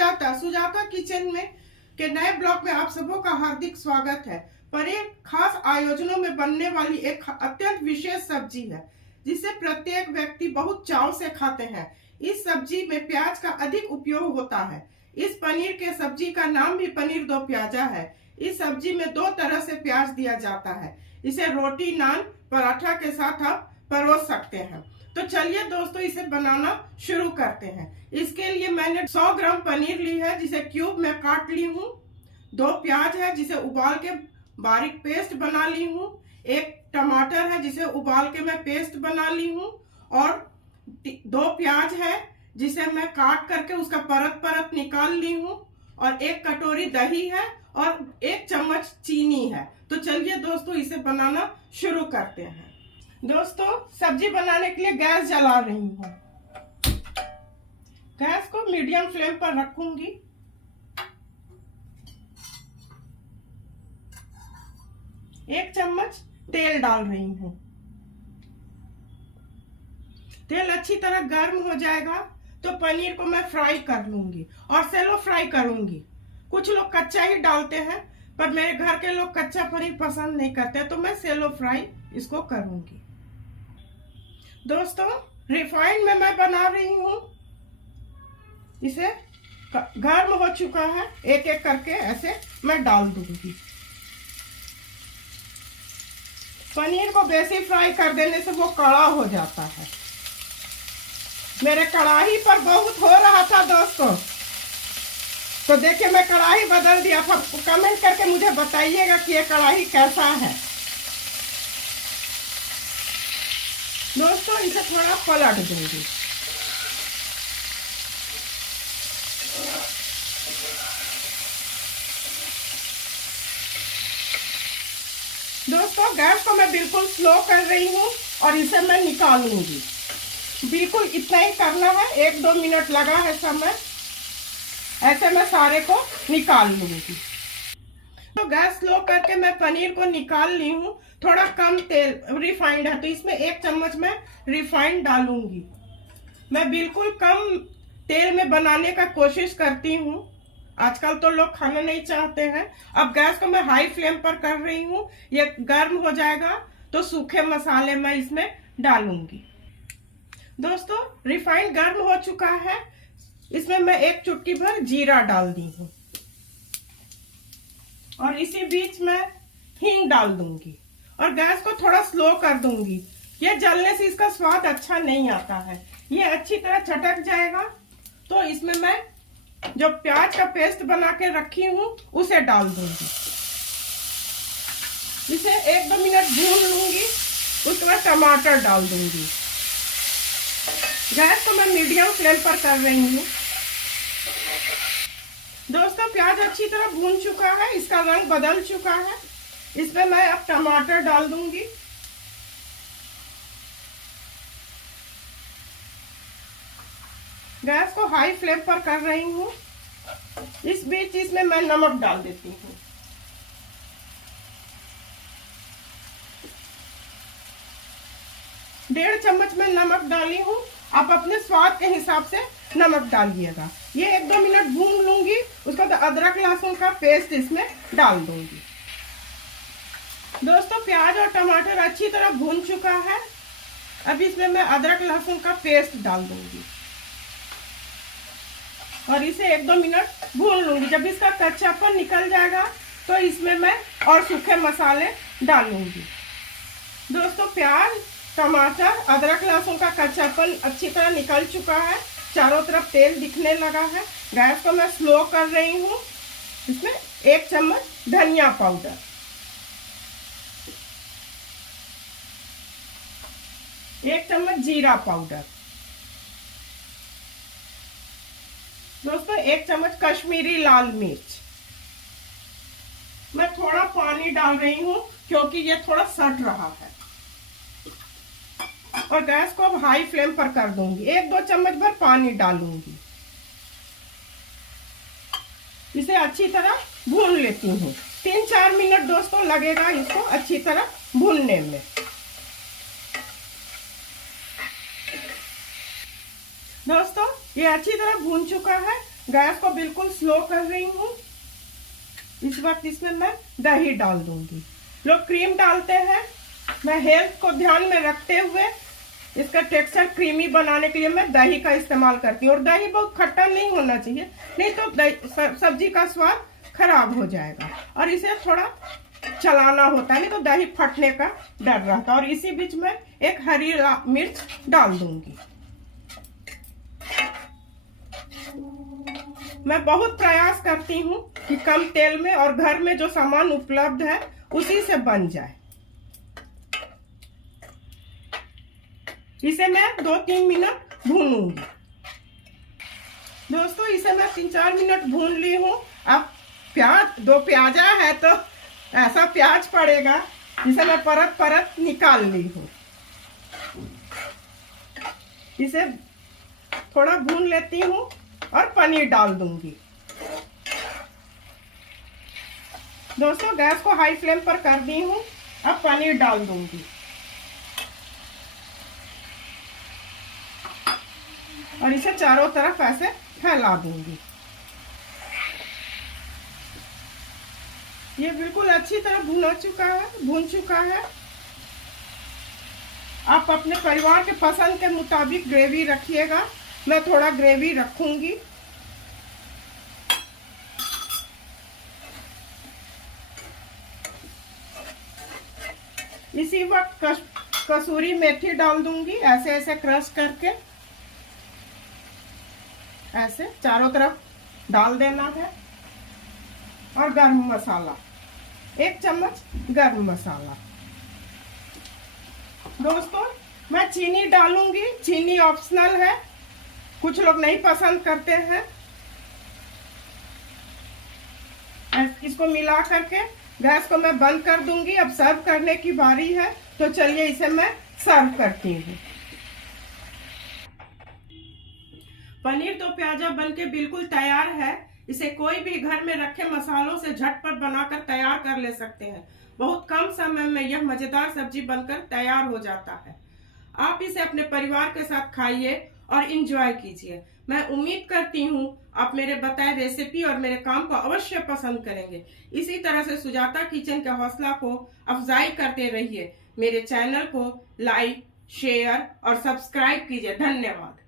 Sujata Sujata kitchen में के नए ब्लॉग में आप सबों का हार्दिक स्वागत है। पनीर खास आयोजनों में बनने वाली एक अत्यंत विशेष सब्जी है जिसे प्रत्येक व्यक्ति बहुत चाव से खाते हैं। इस सब्जी में प्याज का अधिक उपयोग होता है। इस पनीर के सब्जी का नाम भी पनीर दो प्याजा है। इस सब्जी में दो तरह से प्याज दिया जाता है। इसे रोटी, नान, पराठा के साथ आप परोस सकते हैं। तो चलिए दोस्तों, इसे बनाना शुरू करते हैं। इसके लिए मैंने 100 ग्राम पनीर ली है जिसे क्यूब में काट ली हूँ। 2 प्याज है जिसे उबाल के बारीक पेस्ट बना ली हूँ। 1 टमाटर है जिसे उबाल के मैं पेस्ट बना ली हूँ और 2 प्याज है जिसे मैं काट करके उसका परत परत निकाल ली हूँ और 1 कटोरी दही है और 1 चम्मच चीनी है। तो चलिए दोस्तों, इसे बनाना शुरू करते हैं। दोस्तों, सब्जी बनाने के लिए गैस जला रही हूँ। गैस को मीडियम फ्लेम पर रखूंगी। एक चम्मच तेल डाल रही हूँ। तेल अच्छी तरह गर्म हो जाएगा तो पनीर को मैं फ्राई कर लूंगी और सेलो फ्राई करूंगी। कुछ लोग कच्चा ही डालते हैं, पर मेरे घर के लोग कच्चा पनीर पसंद नहीं करते, तो मैं सेलो फ्राई इसको करूंगी। दोस्तों, रिफाइंड में मैं बना रही हूँ। इसे गर्म हो चुका है, एक एक करके ऐसे मैं डाल दूंगी। पनीर को बेसी फ्राई कर देने से वो कड़ा हो जाता है। मेरे कढ़ाई पर बहुत हो रहा था दोस्तों, तो देखिए मैं कढ़ाई बदल दिया था। कमेंट करके मुझे बताइएगा कि ये कढ़ाई कैसा है। दोस्तों, इसे थोड़ा पलट दूंगी। दोस्तों, गैस को मैं बिल्कुल स्लो कर रही हूँ और इसे मैं निकाल लूंगी। बिल्कुल इतना ही करना है, 1-2 मिनट लगा है समय। ऐसे मैं सारे को निकाल लूंगी। तो गैस स्लो करके मैं पनीर को निकाल ली हूँ। थोड़ा कम तेल रिफाइंड है तो इसमें 1 चम्मच मैं रिफाइंड डालूंगी। मैं बिल्कुल कम तेल में बनाने का कोशिश करती हूँ। आजकल तो लोग खाना नहीं चाहते हैं। अब गैस को मैं हाई फ्लेम पर कर रही हूँ। ये गर्म हो जाएगा तो सूखे मसाले मैं इसमें डालूंगी। दोस्तों, रिफाइंड गर्म हो चुका है। इसमें मैं 1 चुटकी भर जीरा डाल दी हूँ और इसी बीच में हींग डाल दूंगी और गैस को थोड़ा स्लो कर दूंगी। ये जलने से इसका स्वाद अच्छा नहीं आता है। ये अच्छी तरह चटक जाएगा तो इसमें मैं जो प्याज का पेस्ट बना के रखी हूँ उसे डाल दूंगी। इसे 1-2 मिनट भून लूंगी। उसके बाद टमाटर डाल दूंगी। गैस को मैं मीडियम फ्लेम पर कर रही हूँ। दोस्तों, प्याज अच्छी तरह भून चुका है, इसका रंग बदल चुका है। इसमें मैं अब टमाटर डाल दूंगी। गैस को हाई फ्लेम पर कर रही हूँ। इस बीच इसमें मैं नमक डाल देती हूँ। डेढ़ चम्मच में नमक डाली हूँ। आप अपने स्वाद के हिसाब से नमक डालिएगा। ये 1-2 मिनट भून लूंगी। उसके बाद अदरक लहसुन का पेस्ट इसमें डाल दूंगी। दोस्तों, प्याज और टमाटर अच्छी तरह भून चुका है। अब इसमें मैं अदरक लहसुन का पेस्ट डाल दूंगी और इसे 1-2 मिनट भून लूंगी। जब इसका कच्चापन निकल जाएगा तो इसमें मैं और सूखे मसाले डालूंगी। दोस्तों, प्याज, टमाटर, अदरक लहसुन का कच्चापन अच्छी तरह निकल चुका है। चारों तरफ तेल दिखने लगा है। गैस को मैं स्लो कर रही हूँ। इसमें 1 चम्मच धनिया पाउडर, 1 चम्मच जीरा पाउडर, दोस्तों 1 चम्मच कश्मीरी लाल मिर्च। मैं थोड़ा पानी डाल रही हूँ क्योंकि ये थोड़ा सट रहा है और गैस को अब हाई फ्लेम पर कर दूंगी। 1-2 चम्मच भर पानी डालूंगी। इसे अच्छी तरह भून लेती हूँ। 3-4 मिनट दोस्तों लगेगा इसको अच्छी तरह भूनने में। दोस्तों, ये अच्छी तरह भून चुका है। गैस को बिल्कुल स्लो कर रही हूँ। इस वक्त इसमें मैं दही डाल दूंगी। लोग क्रीम डालते हैं, मैं हेल्थ को ध्यान में रखते हुए इसका टेक्सचर क्रीमी बनाने के लिए मैं दही का इस्तेमाल करती हूँ। और दही बहुत खट्टा नहीं होना चाहिए, नहीं तो सब्जी का स्वाद खराब हो जाएगा। और इसे थोड़ा चलाना होता है, नहीं तो दही फटने का डर रहता है। और इसी बीच में एक हरी मिर्च डाल दूंगी। मैं बहुत प्रयास करती हूँ कि कम तेल में और घर में जो सामान उपलब्ध है उसी से बन जाए। इसे मैं 2-3 मिनट भूनूंगी। दोस्तों इसे मैं 3-4 मिनट भून ली हूँ। अब दो प्याजा है तो ऐसा प्याज पड़ेगा, जिसे मैं परत परत निकाल ली हूँ। इसे थोड़ा भून लेती हूँ और पनीर डाल दूंगी। दोस्तों गैस को हाई फ्लेम पर कर दी हूँ। अब पनीर डाल दूंगी और इसे चारों तरफ ऐसे फैला दूंगी। ये बिल्कुल अच्छी तरह भून चुका है। आप अपने परिवार के पसंद के मुताबिक ग्रेवी रखिएगा। मैं थोड़ा ग्रेवी रखूंगी। इसी वक्त कसूरी मेथी डाल दूंगी, ऐसे ऐसे क्रश करके ऐसे चारों तरफ डाल देना है। और गरम मसाला, 1 चम्मच गरम मसाला। दोस्तों मैं चीनी डालूंगी, चीनी ऑप्शनल है, कुछ लोग नहीं पसंद करते हैं। इसको मिला करके गैस को मैं बंद कर दूंगी। अब सर्व करने की बारी है, तो चलिए इसे मैं सर्व करती हूँ। पनीर दो प्याजा बनके बिल्कुल तैयार है। इसे कोई भी घर में रखे मसालों से झटपट बनाकर तैयार कर ले सकते हैं। बहुत कम समय में यह मजेदार सब्जी बनकर तैयार हो जाता है। आप इसे अपने परिवार के साथ खाइए और इंजॉय कीजिए। मैं उम्मीद करती हूँ आप मेरे बताए रेसिपी और मेरे काम को अवश्य पसंद करेंगे। इसी तरह से सुजाता किचन के हौसला को अफजाई करते रहिए। मेरे चैनल को लाइक, शेयर और सब्सक्राइब कीजिए। धन्यवाद।